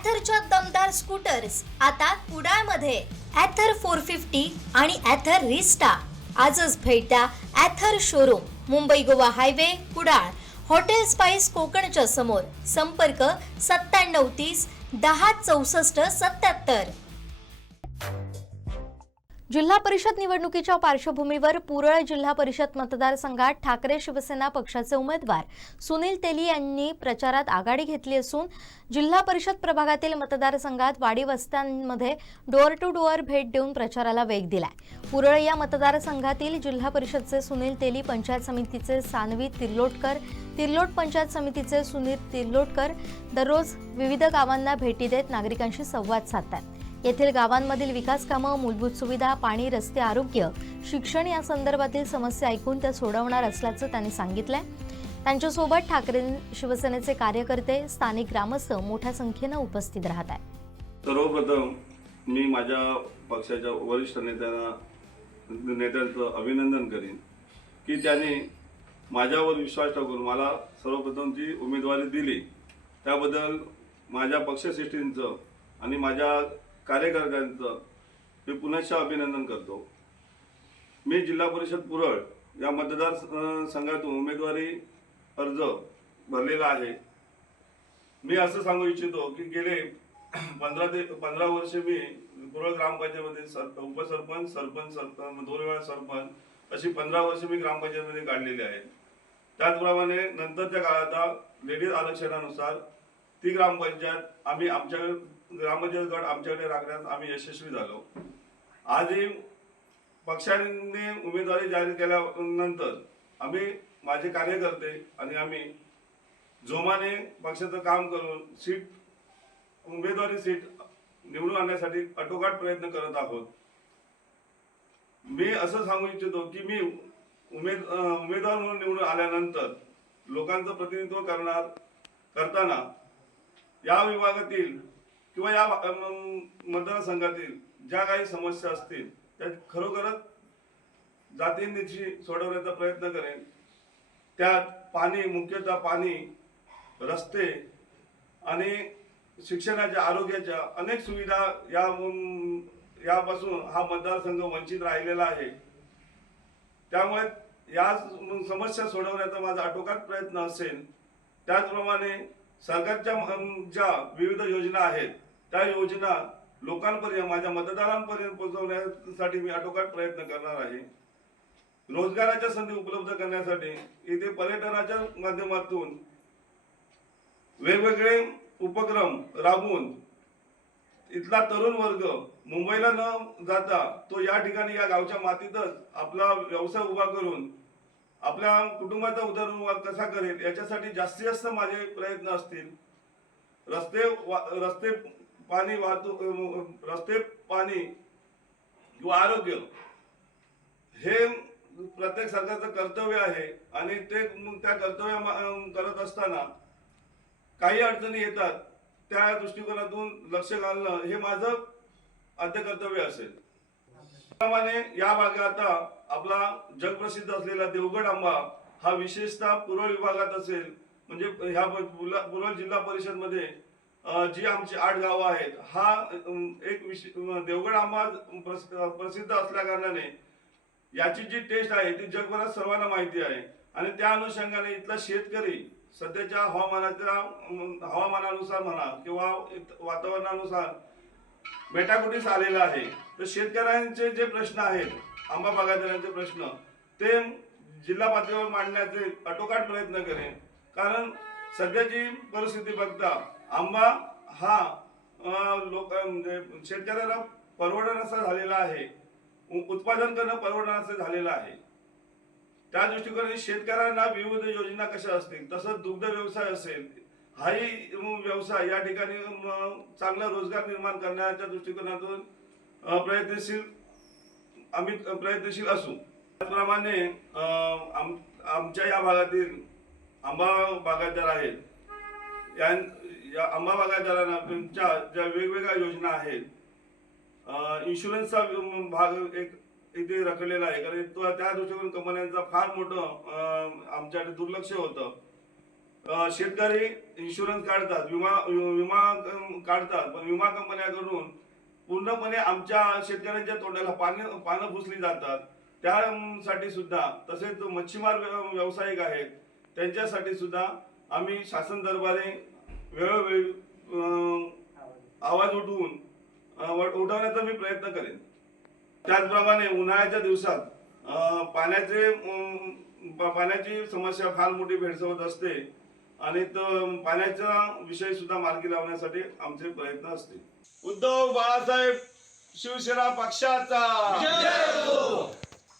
ॲथरच्या दमदार स्कूटर्स आता कुडाळमध्ये ॲथर 450 आणि ॲथर रिस्टा. आजच भेट द्या Ather showroom, Mumbai Goa highway, Kudal, hotel spice कोकणच्या समोर. संपर्क 9730 10 64 77. जिल्हा परिषद निवडणुकीच्या पार्श्वभूमीवर पुरळ जिल्हा परिषद मतदारसंघात ठाकरे शिवसेना पक्षाचे उमेदवार सुनील तेली यांनी प्रचारात आघाडी घेतली असून जिल्हा परिषद प्रभागातील मतदारसंघात वाडी वस्त्यांमध्ये डोअर टू डोअर भेट देऊन प्रचाराला वेग दिलाय. पुरळ या मतदारसंघातील जिल्हा परिषदचे सुनील तेली, पंचायत समितीचे सानवी तिर्लोटकर, तिर्लोट पंचायत समितीचे सुनील तिर्लोटकर दररोज विविध गावांना भेटी देत नागरिकांशी संवाद साधतात. येथील गावांमधील विकास कामं, मूलभूत सुविधा, पाणी, रस्ते, आरोग्य, शिक्षण या संदर्भातील समस्या ऐकून त्या सोडवणार असल्याचं त्यांनी सांगितलंय. त्यांच्यासोबत ठाकरे शिवसेनेचे कार्यकर्ते, स्थानिक ग्रामस्थ मोठ्या संख्येनं उपस्थित राहत आहेत. सर्वप्रथम मी माझ्या पक्षाच्या वरिष्ठ नेत्यांचं अभिनंदन करीन की त्यांनी माझ्यावर विश्वास टाकून मला सर्वप्रथम जी उमेदवारी दिली त्याबद्दल माझ्या पक्षश्रेष्ठींचं आणि माझ्या कार्यकर्त्यांचं मी पुनश्च अभिनंदन करतो. मी जिल्हा परिषद पुरळ या मतदार संघातून उमेदवारी अर्ज भरलेला आहे. मी असं सांगू इच्छितो की गेले 15 वर्ष मी पुरळ ग्रामपंचायतीमध्ये उपसरपंच, सरपंच, 2 वेळा सरपंच अशी 15 वर्ष मी ग्रामपंचायतीमध्ये काढलेली आहेत. त्याचप्रमाणे नंतरच्या काळात लेडीज आरक्षणानुसार ती ग्रामपंचायत आम्ही ग्रामपंचायत गट आमच्याकडे राखण्यात आम्ही यशस्वी झालो. आजही पक्षाने उमेदवारी जाहीर केल्यानंतर आम्ही माझे कार्यकर्ते आणि आम्ही जोमाने पक्षाचं काम करून उमेदवारी सीट निवडून आणण्यासाठी आटोकाट प्रयत्न करत आहोत. मी असं सांगू इच्छितो की मी उमेदवार म्हणून निवडून आल्यानंतर लोकांचं प्रतिनिधित्व करताना या विभागातील किंवा या मतदारसंघातील ज्या काही समस्या असतील त्या खरोखरच जातीनिशी सोडवण्याचा प्रयत्न करेन. त्यात पाणी, मुख्यतः पाणी, रस्ते आणि शिक्षणाच्या, आरोग्याच्या अनेक सुविधा यापासून हा मतदारसंघ वंचित राहिलेला आहे. त्यामुळे या समस्या सोडवण्याचा माझा आटोकाट प्रयत्न असेल. त्याचप्रमाणे सरकारच्या ज्या विविध योजना आहेत त्या योजना लोकांपर्यंत, माझ्या मतदारांपर्यंत पोहोचवण्यासाठी मी आटोकाट प्रयत्न करणार आहे. रोजगाराच्या संधी उपलब्ध करण्यासाठी इथे पर्यटनाच्या माध्यमातून वेगवेगळे उपक्रम राबवून इथला तरुण वर्ग मुंबईला न जाता तो या ठिकाणी या गावच्या मातीतच आपला व्यवसाय उभा करून आपल्या कुटुंबाचा उदरनिर्वाह कसा करेल याच्यासाठी जास्तीत जास्त माझे प्रयत्न असतील. रस्ते पाणी, वाहतूक, रस्ते, पाणी किंवा आरोग्य हे प्रत्येक सरकारचं कर्तव्य आहे आणि त्या कर्तव्य करत असताना काही अडचणी येतात. त्या दृष्टिकोनातून लक्ष घालणं हे माझं आद्य कर्तव्य असेल. त्याप्रमाणे या भागात आपला जगप्रसिद्ध असलेला देवगड आंबा हा विशेषतः पुरळ विभागात असेल. म्हणजे ह्या पुरळ जिल्हा परिषद मध्ये जी आमची 8 गावं आहेत हा एक देवगड आंबा प्रसिद्ध असल्या कारणाने याची जी टेस्ट आहे ती जगभरात सर्वांना माहिती आहे. आणि त्या अनुषंगाने इथला शेतकरी सध्याच्या हवामानानुसार म्हणा किंवा वातावरणानुसार मेटाकुटीस आलेला आहे. तर शेतकऱ्यांचे जे प्रश्न आहेत, आंबा बागायतदारांचे प्रश्न, ते जिल्हा पातळीवर मांडण्याचे आटोकाट प्रयत्न करेन. कारण सध्याची परिस्थिती बघता आंबा हा शेतकऱ्याला परवडण्याचा झालेला आहे, उत्पादन करणं परवडण्याचं झालेलं आहे. त्या दृष्टिकोनाने शेतकऱ्यांना विविध योजना कशा असतील तसंच दुग्ध व्यवसाय असेल, हाही व्यवसाय या ठिकाणी चांगला रोजगार निर्माण करण्याच्या दृष्टिकोनातून प्रयत्नशील असू. त्याचप्रमाणे आमच्या या भागातील आंबा बागायतदार आहेत, या आंबा बागायतदारांना ज्या वेगवेगळ्या योजना आहेत, इन्शुरन्सचा भाग एक इथे रखडलेला आहे. कारण त्या दृष्टिकोन कंपन्यांचा फार मोठं आमच्याकडे दुर्लक्ष होतं. शेतकरी इन्शुरन्स काढतात, विमा काढतात, पण विमा कंपन्याकडून पूर्णपणे आमच्या शेतकऱ्यांच्या तोंडाला पानं पुसली जातात. त्यासाठी सुद्धा, तसेच मच्छीमार व्यावसायिक आहेत त्यांच्यासाठी सुद्धा आम्ही शासन दरबारी वेळोवेळी आवाज उठवण्याचा मी प्रयत्न करेन. त्याचप्रमाणे उन्हाळ्याच्या दिवसात पाण्याची समस्या फार मोठी भेडसावत असते आणि पाण्याचा विषय सुद्धा मार्गी लावण्यासाठी आमचे प्रयत्न असते. उद्धव बाळासाहेब शिवसेना पक्षाचा,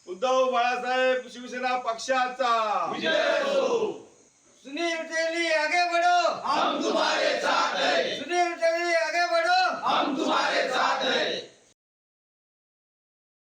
उद्धव बाळासाहेब शिवसेना पक्षाचा. सुनील तेली आगे बढ़ो, हम तुम्हारे साथ हैं। सुनील तेली आगे बढ़ो, हम तुम्हारे साथ हैं।